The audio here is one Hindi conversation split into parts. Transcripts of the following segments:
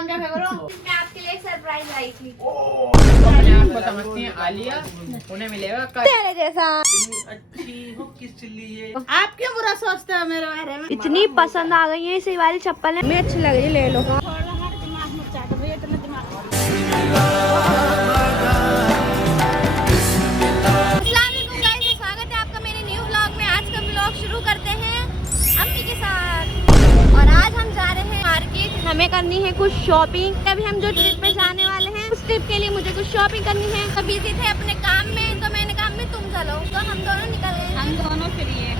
दुकान क्या करो। मैं आपके लिए एक सरप्राइज लाई थी। अपने आप को समझती हैं आलिया, उन्हें मिलेगा तेरे जैसा। अच्छी हो किस लिए आप क्यों बुरा सोचते हो मेरे बारे में। इतनी पसंद आ गई है इसी वाली चप्पल है, मैं अच्छी लग रही, ले लो। स्वागत है आपका मेरे न्यू व्लॉग में। आज का व्लॉग शुरू करते हैं अम्मी के साथ। और आज हम जा रहे हैं मार्केट, हमें करनी है कुछ शॉपिंग। अभी हम जो ट्रिप पे जाने वाले हैं उस ट्रिप के लिए मुझे कुछ शॉपिंग करनी है। तो बिजी थे अपने काम में, तो मैंने कहा तुम चलो, तो हम दोनों निकल गए। हम दोनों फ्री है,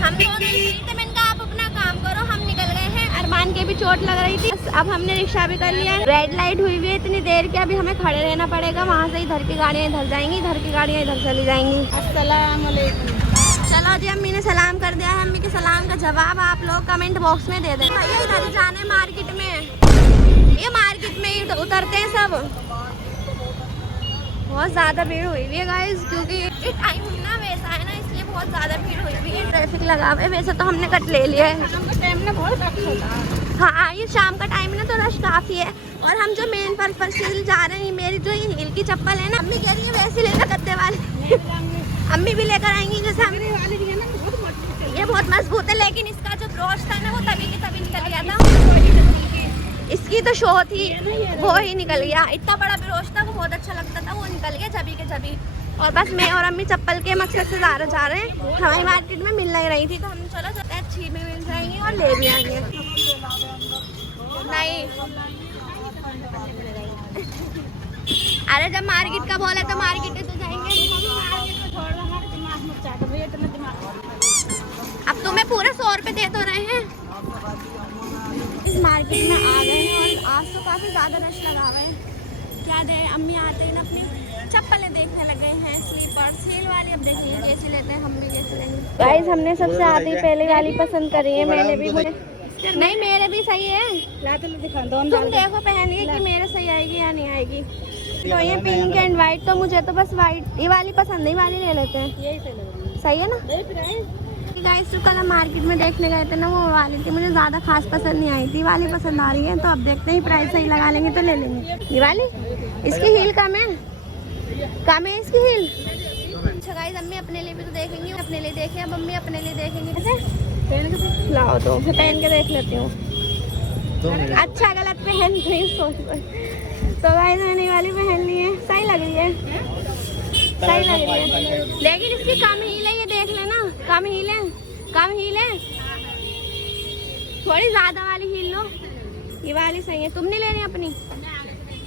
हम दोनों फ्री थे। मैंने कहा आप अपना काम करो, हम निकल गए हैं। अरमान के भी चोट लग रही थी। अब हमने रिक्शा भी कर लिया है। रेड लाइट हुई हुई है इतनी देर के, अभी हमें खड़े रहना पड़ेगा। वहाँ से इधर की गाड़ियाँ इधर जाएंगी, इधर की गाड़ियाँ इधर चली जाएंगी। अस्सलाम वालेकुम। चलो जी, अम्मी ने सलाम कर दिया है। अम्मी के सलाम का जवाब आप लोग कमेंट बॉक्स में दे दें। भैया इधर जाना है मार्केट में, ये मार्केट में ही उतरते हैं सब। बहुत ज़्यादा भीड़ हुई हुई है गाइस, क्योंकि ये टाइम ना वैसा है ना, इसलिए बहुत ज़्यादा भीड़ हुई हुई है। ट्रैफिक लगा हुआ है। वैसे तो हमने कट ले लिया है। शाम का टाइम ना बहुत रश होता है। हाँ, ये शाम का टाइम ना तो रश काफ़ी है। और हम जो मेन पर्पस से जा रहे हैं, मेरी जो ये हील की चप्पल है ना, अम्मी कह रही है वैसे लेकर गद्दे वाले अम्मी भी लेकर आएंगी। जैसे हमने वाली भी है ना, ये बहुत मजबूत है, लेकिन इसका जो ब्रोच था ना वो तभी की तभी निकल गया था। इसकी तो शो थी, वो ही निकल गया। इतना बड़ा ब्रोच था, वो बहुत अच्छा लगता था, वो निकल गया जभी के जभी। और बस मैं और अम्मी चप्पल के मकसद से जा रहे हैं। हमारी मार्केट में मिल नहीं रही थी, तो हम चलो अच्छी में मिल जाएंगे और ले भी आएंगे। नहीं अरे जब मार्केट का बोला तो मार्केट तो जाएंगे। अब तुम्हें पूरे 100 रुपए दे तो रहे हैं। इस मार्केट में आ गए हैं और आज तो काफ़ी ज़्यादा रश लगा हुआ है। क्या दे, अम्मी आते हैं ना अपनी चप्पलें देखने लगे हैं, स्लीपर्स हील वाली। अब देखेंगे कैसी लेते हैं, हम भी कैसे लेंगे। गाइस, हमने सबसे आधी पहले वाली पसंद करी है। मैंने भी नहीं, मेरे भी सही है। तुम देखो पहन के कि मेरे सही आएगी या नहीं आएगी। तो ये पिंक एंड वाइट, तो मुझे तो बस वाइट ये वाली पसंद है, वाली ले लेते हैं। यही सही है ना। गाइस, जो कल हम मार्केट में देखने गए थे ना, वो वाली थी, मुझे ज़्यादा खास पसंद नहीं आई थी। वाली पसंद आ रही है, तो अब देखते हैं प्राइस सही लगा लेंगे तो ले लेंगे। ये वाली, इसकी हील कम है इसकी हील। अच्छा गाइस, अम्मी अपने लिए भी तो देखेंगी, अपने लिए देखें। अब अम्मी अपने लिए देखेंगे। ऐसे लाओ तो फिर पहन के देख लेती हूँ। अच्छा गलत पहन नहीं सोच पर। तो गाइस, मैंने वाली पहन ली है, सही लग रही है, सही लग रही है। लेकिन इसकी कम हील है, ये देख लेना। कम हील है, थोड़ी ज्यादा वाली हील लो। ये वाली सही है, तुम नहीं लेनी अपनी?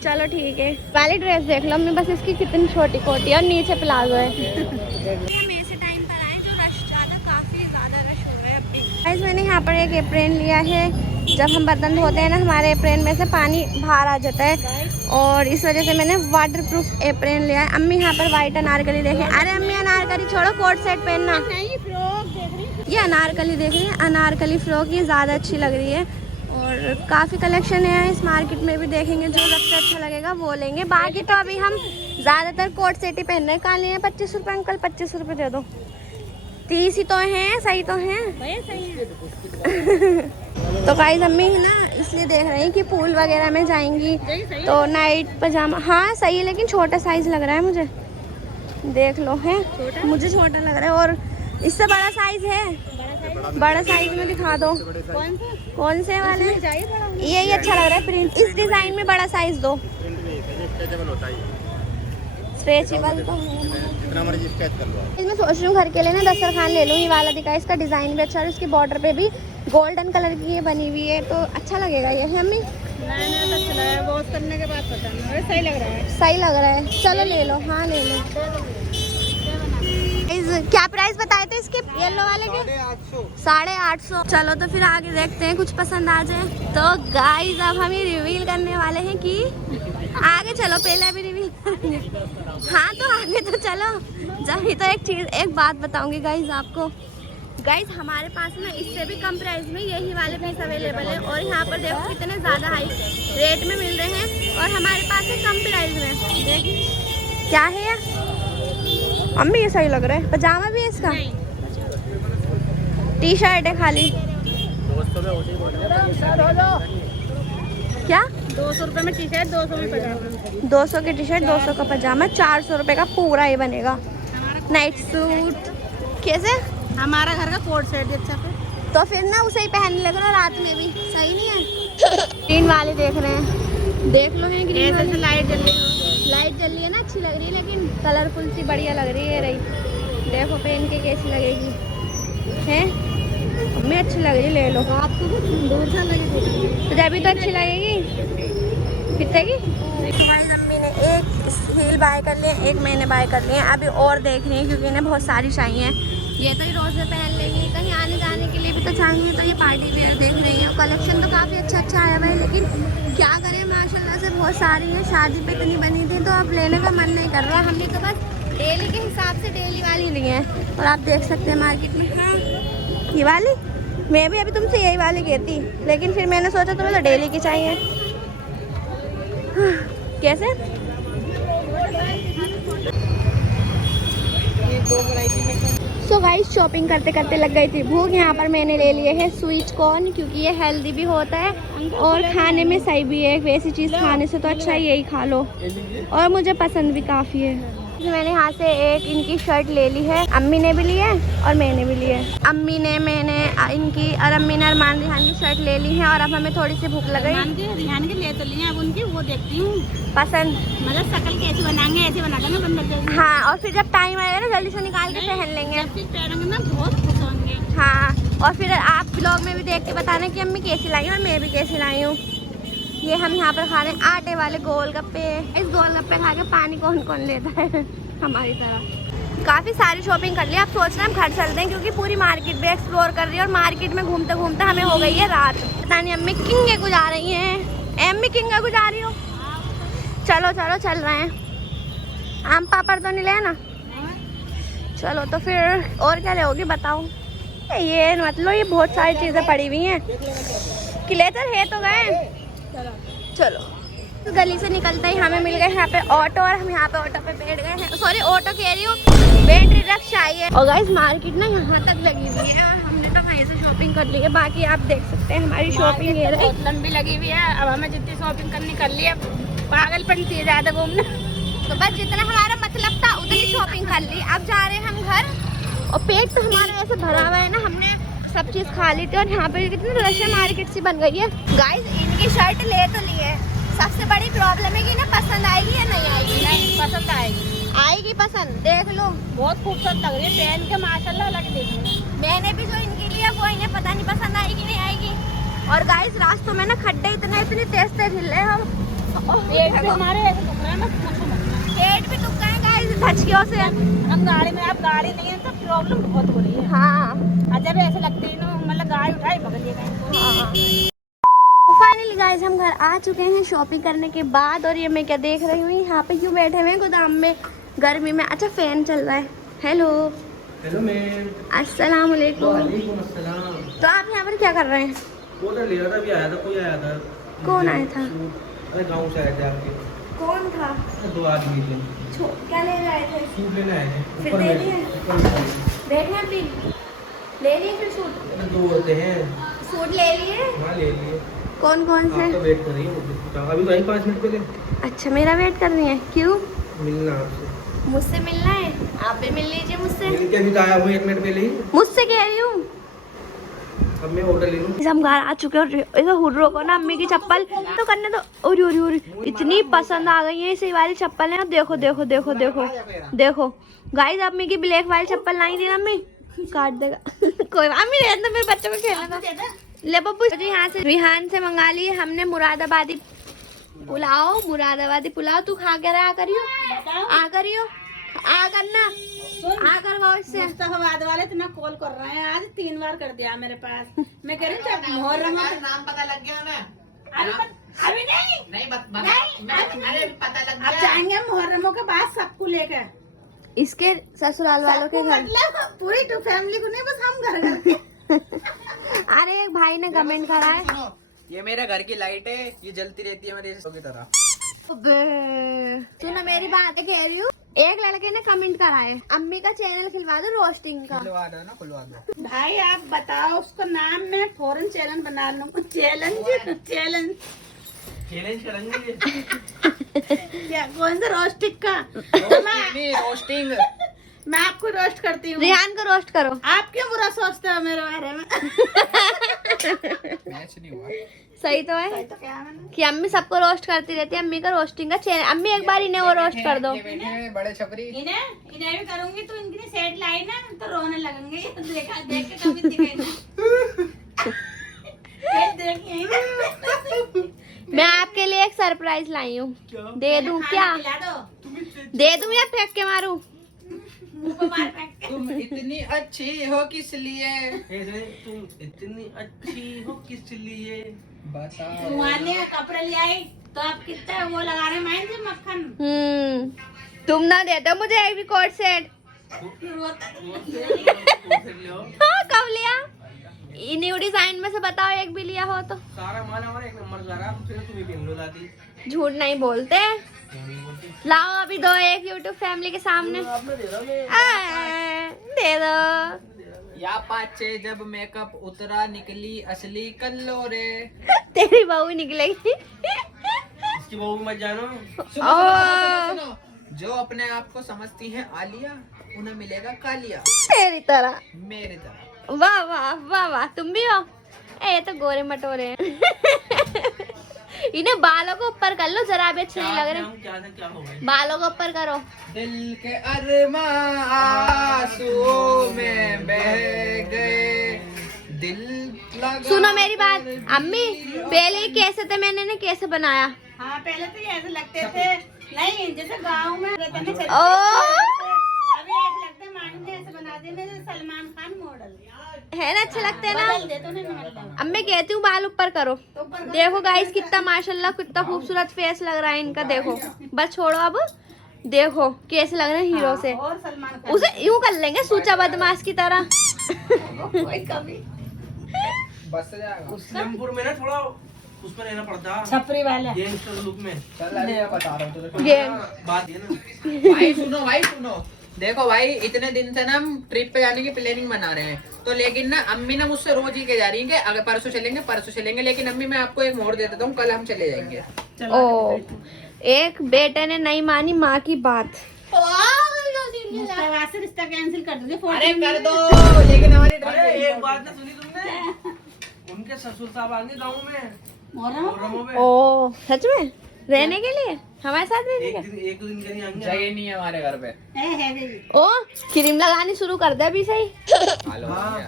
चलो ठीक है। वाली ड्रेस देख लो मैं, बस इसकी कितनी छोटी कोटी है और नीचे प्लाजो है। हम ऐसे टाइम पर आए जो रश काफी ज्यादा रश हो रहा है अभी। मैंने यहाँ पर एक एप्रेन लिया है। जब हम बर्तन धोते हैं ना, हमारे एप्रेन में से पानी बाहर आ जाता है, और इस वजह से मैंने वाटर प्रूफ एप्रेन लिया है। अम्मी यहाँ पर वाइट अनारकली देखे। अरे अम्मी, अनारकली छोड़ो, कोट सेट पहनना। ये अनारकली देख रही है, अनारकली फ्रॉक, ये ज़्यादा अच्छी लग रही है। और काफ़ी कलेक्शन है इस मार्केट में भी, देखेंगे जो सबसे अच्छा लगेगा वो लेंगे। बाकी तो अभी हम ज़्यादातर कोट सेट ही पहन रहे हैं। कहाँ लिए हैं? 25 रुपये अंकल, 25 रुपये दे दो। 30 ही तो हैं, सही तो हैं। तो गाइस, अम्मी है ना, इसलिए देख रही हैं कि पूल वगैरह में जाएंगी तो नाइट पजामा। हाँ सही है, लेकिन छोटा साइज़ लग रहा है मुझे। देख लो, है मुझे छोटा लग रहा है। और इससे बड़ा साइज है, बड़ा साइज में दिखा दो। कौन से वाले? ये अच्छा लग रहा है प्रिंट। इस डिजाइन में बड़ा साइज दो। स्ट्रेचेबल तो जितना मर्जी स्केच कर लो। इसमें सोच रही हूँ घर के लिए ना दस्तरखान ले लूँ। ये वाला दिखा, इसका डिजाइन भी अच्छा है, इसकी बॉर्डर पे भी गोल्डन कलर की ये बनी हुई है, तो अच्छा लगेगा ये। है अम्मी? अच्छा लगा, बहुत करने के बाद पता नहीं, सही लग रहा है। सही लग रहा है, चलो ले लो। हाँ ले लो। क्या प्राइस बताए थे इसके येलो वाले के? 850। चलो तो फिर आगे देखते हैं, कुछ पसंद आ जाए तो। गाइस, अब हम ये रिवील करने वाले हैं कि आगे चलो, पहले अभी रिवील करेंगे। हाँ तो आगे तो चलो। जब तो एक बात बताऊंगी गाइस आपको। गाइस, हमारे पास ना इससे भी कम प्राइस में यही वाले पीस अवेलेबल है। और यहाँ पर देखो कितने ज़्यादा हाई रेट में मिल रहे हैं, और हमारे पास है कम प्राइस में। देखिए क्या है ये अम्मी, ये सही लग रहा है। पजामा भी है इसका? टी शर्ट है खाली। क्या 200 रुपए में टी शर्ट, 200 में पजामा। 200 की टी शर्ट, 200 का पजामा, 400 रुपए का पूरा ही बनेगा। नाइट सूट कैसे? हमारा घर का कोट सेट अच्छा पे। तो फिर ना उसे ही पहन ले करो रात में भी, सही नहीं है? ग्रीन वाले देख रहे हैं, देख लो हैं ग्रीन वाली। ऐसे लाइट जल रही लाइट जल रही है ना, अच्छी लग रही है, लेकिन कलरफुल सी बढ़िया लग रही है। रही देखो पहन के कैसी लगेगी हैं? हमें अच्छी लग रही है, ले लो। आपको दूर से लगी तो जब भी तो अच्छी लगेगी। कितने की? हमारी मम्मी ने एक हील बाय कर लिए, एक मैंने बाय कर लिए। अभी और देख रही है क्योंकि इन्हें बहुत सारी चाहिए। ये तो ही रोज में पहन लेंगी, कहीं आने जाने के लिए भी तो चाहिए। तो ये पार्टी वेयर देख रही है। कलेक्शन तो काफ़ी अच्छा आया हुआ है, लेकिन क्या करें माशाल्लाह से बहुत सारी हैं। शादी पे इतनी बनी थी तो अब लेने का मन नहीं कर रहा। हमने तो बस डेली के हिसाब से डेली वाली ली है। और आप देख सकते हैं मार्केट में। हाँ ये वाली मैं भी अभी तुमसे यही वाली कहती, लेकिन फिर मैंने सोचा तुम्हें तो डेली की चाहिए। कैसे? सो गाइस शॉपिंग करते करते लग गई थी भूख। यहाँ पर मैंने ले लिए है स्वीट कॉर्न, क्योंकि ये हेल्दी भी होता है और खाने में सही भी है। वैसी चीज़ खाने से तो अच्छा यही खा लो, और मुझे पसंद भी काफ़ी है। मैंने यहाँ से एक इनकी शर्ट ले ली है, अम्मी ने भी ली है और मैंने भी ली है। अम्मी ने, मैंने इनकी, और अम्मी ने अरमान रिहान की शर्ट ले ली है। और अब हमें थोड़ी सी भूख लग गई। रिहान के ले तो लिए, अब उनकी वो देखती हूँ पसंद, मतलब शकल कैसे बनाएंगे, ऐसे बना देंगे बंदर जैसे। हाँ, और फिर जब टाइम आएगा ना जल्दी से निकाल के पहन लेंगे। जब फिर पहनेंगे ना बहुत खुश होंगे। हाँ, और फिर आप ब्लॉग में भी देख के बताना कि अम्मी कैसी लाई और मैं भी कैसी लाई हूँ। ये हम यहाँ पर खा रहे हैं आटे वाले गोलगप्पे। इस गोलगप्पे खा के पानी कौन कौन लेता है हमारी तरह। काफ़ी सारी शॉपिंग कर ली। आप सोच रहे हैं हम घर चलते हैं, क्योंकि पूरी मार्केट भी एक्सप्लोर कर रही है। और मार्केट में घूमते घूमते हमें हो गई है रात। पता नहीं अम्मी किंगे को जा रही हैं। अम्मी किंगे को जा रही हो? चलो चलो चल रहे हैं। आम पापड़ तो नहीं लेना? चलो तो फिर और क्या लोगी बताओ। ये मतलब ये बहुत सारी चीज़ें पड़ी हुई हैं। क्लेचर है तो गए। चलो तो गली से निकलते ही हमें मिल गए यहाँ पे ऑटो, और हम यहाँ पे ऑटो पे बैठ गए हैं। सॉरी ऑटो कह रही हूँ, बैटरी रिक्शा आई है। और गाइस मार्केट ना यहाँ तक लगी हुई है, और हमने तो वहीं से शॉपिंग कर ली है। बाकी आप देख सकते हैं हमारी शॉपिंग ये रही। बहुत लंबी लगी हुई है। अब हमें जितनी शॉपिंग करनी कर ली, अब पागलपन थी ज़्यादा घूमना। तो बस जितना हमारा मतलब था उतनी शॉपिंग कर ली। अब जा रहे हैं हम घर, और पेट तो हमारा ऐसे भरा हुआ है ना, हमने सब चीज़ खा ली थी। और यहाँ पे कितनी रश मार्केट सी बन गई है। गाइस इनकी शर्ट ले तो ली है, सबसे बड़ी प्रॉब्लम है कि ना पसंद आएगी या नहीं आएगी। नहीं पसंद आएगी, आएगी पसंद। देख लो बहुत खूबसूरत लग रही है, पहन के माशाल्लाह लग देखी। मैंने भी जो इनके लिए वो इन्हें पता नहीं पसंद आएगी नहीं आएगी। और गाइस रास्तों में ना खड्डे इतने तेज तेज हिल रहे हैं। पेट भी हमारे ऐसे दुख रहा है, मत पूछो मत। पेट भी दुख रहे हैं गाइस धचकियों से। हम गाड़ी में, आप गाड़ी नहीं है तो प्रॉब्लम बहुत हो रही है। हाँ अजब ऐसे लगती है ना, मतलब गाड़ी उठाई पकड़ गए। फाइनली गाइस हम घर आ चुके हैं शॉपिंग करने के बाद। और ये मैं क्या देख रही हूँ, यहाँ पे क्यों बैठे हुए हैं गोदाम में गर्मी में। अच्छा फैन चल रहा है। Hello hello ma'am. अस्सलाम वालेकुम। वालेकुम अस्सलाम। तो आप यहाँ पर क्या कर रहे हैं? ऑर्डर ले रहा था, अभी आया था, कोई आया था। कौन आया था? अरे गांव से आए थे आपके। कौन था? 2 आदमी थे। क्या लेने आए थे? सूट लेने आए थे। फिर ऊपर दे में- दिए? ऊपर में। बैठे हैं अभी? ले लिए फिर सूट? अरे 2 होते हैं। सूट ले लिए? हाँ ले लिए। कौन कौन आप तो से? वेट कर रही हो, अभी तो आई 5 मिनट पहले। अच्छा मेरा वेट कर रही हैं, क्यों? मिलना आपसे। मुझसे मिलना है? आप भी मिल लीजिए मुझसे। मिल के अभी तो आया हूँ 1 मिनट पहले ही। मुझसे कह रही हूँ। अब मैं ऑर्डर ले लूँ। हम घर आ चुके हैं, और हुर्रो को ना अम्मी की चप्पल तो करने दो। उरी उरी उरी इतनी पसंद आ गई है इसी वाली चप्पल है ना। देखो देखो देखो देखो देखो गाइस, अम्मी की ब्लैक वाली चप्पल लाई थी ना, अम्मी काट देगा कोई अम्मी रहने दो, मेरे बच्चों को खेलना था। ले बब्बू जी यहाँ से रिहान से मंगा ली हमने मुरादाबादी पुलाव। मुरादाबादी पुलाव तू खा के रहा करियो, आ करियो, आ करना, आ करवाओ इससे। मुस्तफाबाद वाले इतना कॉल कर रहे हैं, आज 3 बार कर दिया मेरे पास। मैं कह रही हूँ जब मुहर्रम नाम पता लग गया ना? अभी नहीं नहीं अरे पता लग अब जाएंगे मुहर्रमों के बाद सबको लेकर। इसके ससुराल वालों के घर। मतलब पूरी फैमिली को नहीं, बस हम घर घर के। अरे एक भाई ने कमेंट करा है, ये मेरे घर की लाइट है, ये जलती रहती है मेरी की तरह। सुनो मेरी बात कह रही हूँ। एक लड़के ने कमेंट करा है, अम्मी का चैनल खिलवा दो रोस्टिंग का। खुलवा दो ना, खुलवा दो। भाई आप बताओ उसको नाम में फौरन चैलेंज बना लूँ। चैलेंज चैलेंज चैलेंज करेंगे। क्या कौन सा रोस्टिक का? रोस्टिंग मैं आपको रोस्ट करती हूँ। रिहान को रोस्ट करो। आप क्यों बुरा सोचते हो मेरे बारे में? मैच नहीं हुआ। सही तो है तो क्या मैंने कि अम्मी सबको रोस्ट करती रहती है। अम्मी का रोस्टिंग का चैनल। अम्मी एक बार इन्हें वो रोस्ट कर दो। ये बैठे हैं बड़े छपरी। इन्हें भी करूंगी तो इनकी सेट लाई ना तो रोने लगेंगे। देखा देख के कभी दिखाई ना। देखिए मैं आपके लिए एक सरप्राइज लाई हूँ। दे दूँ क्या? दे दूँ या फेंक के मारूं? तुम इतनी अच्छी हो किस लिए? तुम इतनी अच्छी हो किस लिए? बताओ। तुम्हारे कपड़े ले आई तो आप कितना वो लगा रहे माइन से मक्खन। तुम ना देते मुझे एक भी कोट सेट। हाँ कब लिया? न्यू डिजाइन में से बताओ एक भी लिया हो तो। सारा माल हमारा एक नंबर का रहा, तुम ही पहन लो लाती। झूठ नहीं बोलते। लाओ अभी दो एक यूट्यूब फैमिली के सामने। दे दो। या पाचे जब मेकअप उतरा निकली असली कल्लो रे। तेरी बहू निकलेगी। इसकी बहू मत जानो। सुनो। जो अपने आप को समझती हैं आलिया उन्हें मिलेगा कालिया। तेरी तरह। मेरी तरह। वाह वाह वाह वाह, तुम भी हो? ये तो गोरे मटोरे हैं। इन्हें बालों को ऊपर कर लो, जरा भी अच्छे नहीं लग रहे। क्या हो गया? बालों को ऊपर करो। दिल के अरमां आंसुओं में बह गए, दिल लगा। सुनो मेरी बात अम्मी, पहले ये कैसे थे, मैंने ना कैसे बनाया? हाँ पहले तो ये ऐसे लगते थे, नहीं जैसे गाँव में रहते थे ओ अभी ऐसे लगते मानी ने ऐसे बना दिए जैसे सलमान खान मॉडल है ना, अच्छे लगते हैं ना। बदल दे तो नहीं मतलब अम्मी कहती हूँ बाल ऊपर करो। तो ऊपर करो। देखो गाइस कितना माशाल्लाह कितना खूबसूरत फेस लग रहा है इनका। देखो बस छोड़ो अब, देखो कैसे लग रहे हैं हीरो से। और सलमान खान उसे यूं कर लेंगे सूचा बदमाश की तरह। कोई कभी बस से जाएगा। उस लमपुर में ना थोड़ा उसमें रहना पड़ता। छपरी वाले गैंगस्टर लुक में। चल अभी मैं बता रहा हूँ तुझे। गेम बात ये ना। भाई सुनो। देखो भाई इतने दिन से ना हम ट्रिप पे जाने की प्लानिंग बना रहे हैं, तो लेकिन ना अम्मी ना मुझसे रोज ही के जा रही है कि अगर परसों चलेंगे। लेकिन अम्मी मैं आपको एक मोड़ दे देता हूँ, कल हम चले जाएंगे। ओ एक बेटे ने नहीं मानी माँ की बात। मुस्तफा से रिश्ता कैंसिल कर दीजिए। अरे कर दो, लेकिन हमारी अरे एक बात ना सुनी तुमने? उनके ससुर साहब आएंगे गाँव में मोहर्रमों में। ओ सच में? रहने के लिए हमारे साथ रहने के? एक दो दिन के लिए आएंगे। जगह नहीं है हमारे घर पे। ओ क्रीम लगानी शुरू कर दे अभी से ही।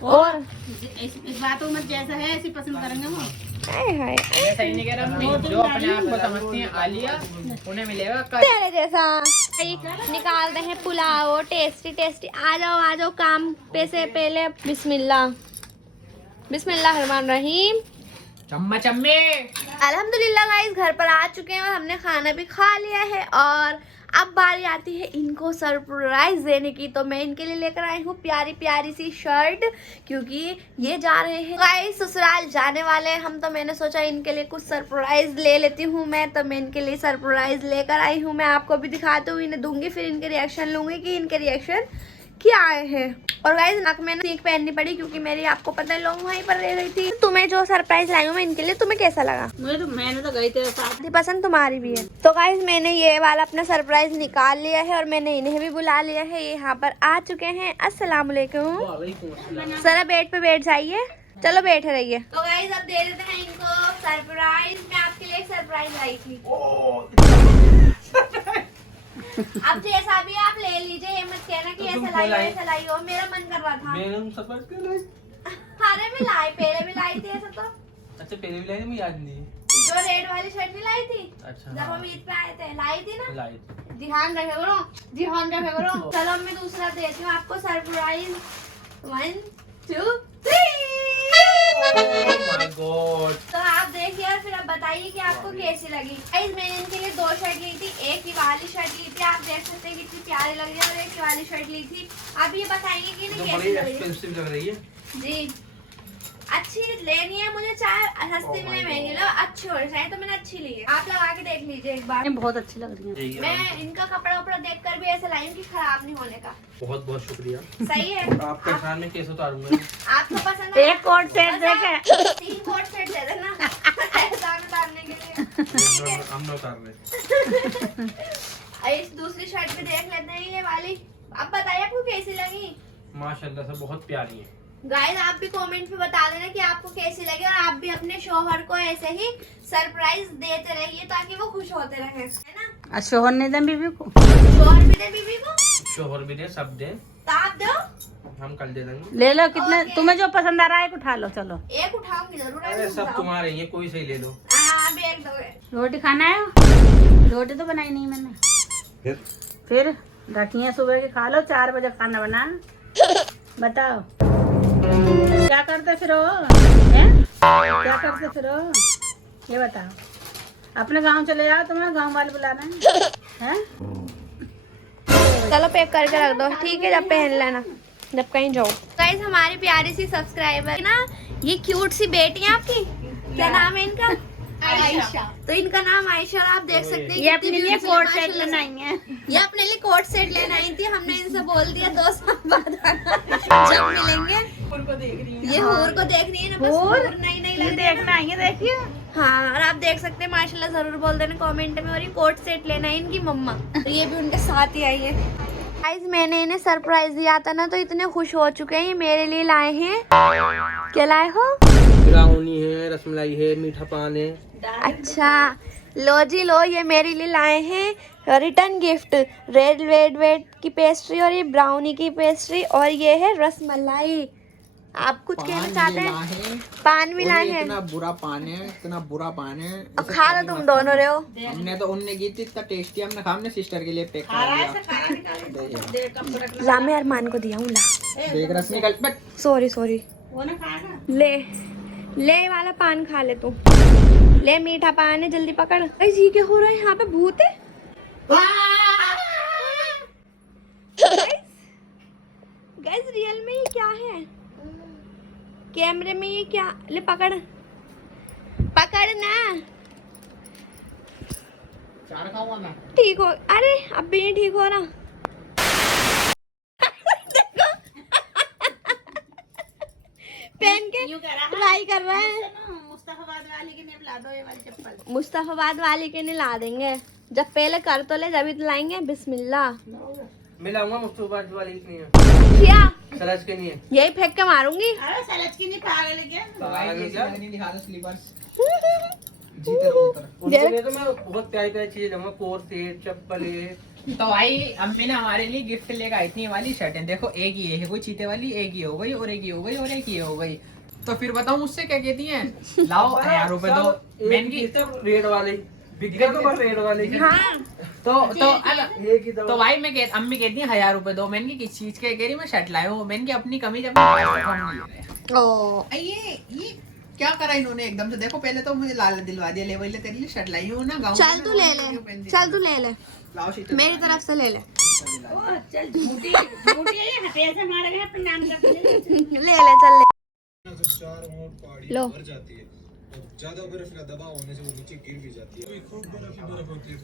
और इस बातों में जैसा है ऐसी पसंद करेंगे वो। हाय हाय ऐसा ही नहीं कह रहा अम्मी, जो अपने आप को समझती हैं आलिया उन्हें मिलेगा कल। तेरे जैसा। निकाल रहे हैं पुलाव टेस्टी टेस्टी। आ जाओ काम पे से पहले बिस्मिल्लाहिर्रहमानिर्रहीम। चम्मच अम्मी। अल्हम्दुलिल्लाह गाइस घर पर आ चुके हैं और हमने खाना भी खा लिया है और अब बारी आती है इनको सरप्राइज देने की। तो मैं इनके लिए लेकर आई हूँ प्यारी प्यारी सी शर्ट, क्योंकि ये जा रहे हैं गाइस ससुराल जाने वाले हैं हम। तो मैंने सोचा इनके लिए कुछ सरप्राइज ले लेती हूँ मैं। तो मैं इनके लिए सरप्राइज लेकर आई हूँ। मैं आपको भी दिखाती हूँ, इन्हें दूंगी, फिर इनके रिएक्शन लूंगी कि इनके रिएक्शन क्या आए हैं। और गाइस नक में सीख पहननी पड़ी क्योंकि मेरी आपको पता है लोग वहीं पर रह गई थी। तुम्हें जो सरप्राइज लाई हूँ मैं इनके लिए, तुम्हें कैसा लगा? मैंने तो गई तेरे साथ। आधी पसंद तुम्हारी भी है। तो गाइस मैंने ये वाला अपना सरप्राइज निकाल लिया है और मैंने इन्हें भी बुला लिया है। ये यहाँ पर आ चुके हैं। अस्सलाम वालेकुम। जरा बेड पे बैठ जाइए। चलो बैठे रहिए। तो गाइस अब दे देते हैं इनको सरप्राइज। मैं आपके लिए सरप्राइज लाई थी। अब जैसा भी आप ले लीजिए, ये मत कहना कि ऐसा लाई हो ऐसा लाई हो। मेरा मन कर रहा था। अरे मैं लाई पहले भी लाई थी ऐसा तो। अच्छा पहले भी लाई थी, मुझे याद नहीं। जो रेड वाली शर्ट नहीं लाई थी अच्छा जब हम ईद पे आए थे, लाई थी ना। लाई ध्यान रखे करो। चलो मैं दूसरा देती हूँ आपको सरप्राइज। 1 2 3। My God. तो आप देखिए और फिर आप बताइए कि आपको कैसी लगी। गाइस मैंने इनके लिए 2 शर्ट ली थी। एक ही वाली शर्ट ली थी, आप देख सकते हैं कितनी प्यारी लग रही है। और एक ही वाली शर्ट ली थी। आप ये बताएंगे कि इन्हें कैसी लग रही है? एक्सपेंसिव लग रही है जी अच्छी लेनी है मुझे, चाहे सस्ती मिले महंगी लो, अच्छी होनी चाहिए। तो मैंने अच्छी ली है, आप लगा के देख लीजिए एक बार। बहुत अच्छी लग रही है। मैं इनका कपड़ा उपड़ा देखकर भी ऐसा लाई हूँ कि खराब नहीं होने का। बहुत बहुत शुक्रिया। सही है। आपके एहसान में कैसे उतारूंगा? आपको पसंद है? एक कोट सेट देखे 3 कोट सेट दे देना एहसान उतारने के लिए। हम लोग कर रहे। इस दूसरी शर्ट भी देख लेते हैं, ये वाली। अब बताइए आपको कैसी लगी? माशाल्लाह से बहुत प्यारी है। गाइस आप भी कमेंट पे बता देना कि आपको कैसी लगी, और आप भी अपने शौहर को ऐसे ही सरप्राइज देते रहिए ताकि वो खुश होते रहे, है ना? शोहर ने दे बीबी को, शौहर भी दे बीबी को, शोहर भी दे, सब दे, तो आप दो। हम कल दे देंगे। ले लो कितने Okay. तुम्हें जो पसंद आ रहा है एक उठा लो। चलो एक उठाऊंगी जरूर। अरे सब तुम्हारे ही है, कोई सही ले लो। आप एक दोगे। रोटी खाना है? रोटी तो बनाई नहीं मैंने। फिर रखी है सुबह की, खा लो। 4 बजे खाना बना। बताओ क्या करते फिर हो? क्या करते फिर हो ये बताओ। अपने गांव चले जाओ, तुम्हें गांव वाले बुला रहे हैं। चलो पैक करके रख दो, ठीक है? जब पहन लेना जब कहीं जाओ। गाइस हमारी प्यारी सी सब्सक्राइबर ना, ये क्यूट सी बेटी है आपकी, क्या नाम है इनका? आयशा। तो इनका नाम आयशा, और आप देख सकते हैं ये अपने लिए कोट सेट लेना है। ये अपने लिए कोट सेट लेना आई थी। हमने इनसे बोल दिया 2 साल बाद जब मिलेंगे। ये हूर को देख रही है ना, बस हूर नहीं लग रही है देखना है, देखिए। हाँ, और आप देख सकते हैं माशाल्लाह, जरूर बोल देना कमेंट में। और ये कोट सेट लेना है इनकी मम्मा, तो ये भी उनके साथ ही आई है। गाइस मैंने इन्हें सरप्राइज दिया था ना, तो इतने खुश हो चुके हैं। ये मेरे लिए लाए हैं। क्या लाए हो? ब्राउनी है, रसमलाई है, मीठा पान है। अच्छा लो जी लो, ये मेरे लिए लाए हैं रिटर्न गिफ्ट। रेड वेलवेट की पेस्ट्री, और ये ब्राउनी की पेस्ट्री, और ये है रसमलाई। आप कुछ कहना चाहते हैं? पान भी लाए हैं। इतना बुरा पान है, इतना बुरा पान है। अब खा लो, तुम दोनों रहे हो। हमने तो उनने की थी, इतना टेस्टी हमने खा, हमने सिस्टर के लिए पैक कर दिया। ला मैं अरमान को दिया हूँ, ला। देख रस निकल, बट सॉरी ले ले वाला पान खा ले तू। ले मीठा पान है, जल्दी पकड़। जी क्या हो रहा है यहाँ पे? भूत है? गाइस रियल में ये क्या है? कैमरे में ये क्या? ले पकड़ ना। चार खाऊंगा मैं। ठीक हो? अरे अब भी नहीं ठीक हो रहा। देखो पहन के ट्राई कर रहा है। मुस्तफाबाद वाली के लिए ला दो ये वाली चप्पल। मुस्तफाबाद वाली के नहीं ला देंगे, जब पहले कर तो ले, जब लाएंगे। बिस्मिल्लाह। मिलाऊंगा मुस्तफाबाद वाली की नहीं है, क्या? सलाज के नहीं है। यही फेंक के मारूंगी। अरे सलच की नहीं, पागल है क्या? नहीं दिखा दो स्लीपर्स। जीते उतर। उनके लिए तो मैं बहुत प्यारी प्यारी चीजें दूंगा, कोट सेट, चप्पलें। तो भाई अम्मी ने हमारे लिए गिफ्ट लेकर आई थी ये वाली शर्टें। देखो एक ये है कोई चीते वाली, एक ये हो गई, और एक ये हो गई, और एक ये हो गई। तो फिर बताओ मुझसे क्या कहती हैं? लाओ 1000 रुपए दो। महंगी रेड वाली बिक गए तो बस रेड वाली। हाँ तो भाई अम्मी कहती है 1000 रुपए दो। मैंने किस चीज के कह रही मैं शर्ट लाया हूँ। मैंने अपनी कमीज अपनी ओ ये क्या करा इन्होंने एकदम से। देखो पहले तो मुझे लाल दिलवा दिया, ले वही ले तेरे लिए शर्ट लाई हूँ ना गाँव। चल तू ले ले, चल तू ले ले, लाओ शीतल, मेरी तरफ से ले ले। चल झूठी है, पैसे हमारे घर पे नाम कर दे। ले ले चल ले। लो जाती है, ज्यादा बर्फ का दबाव होने से वो नीचे गिर भी जाती है। खूब बर्फ होती है।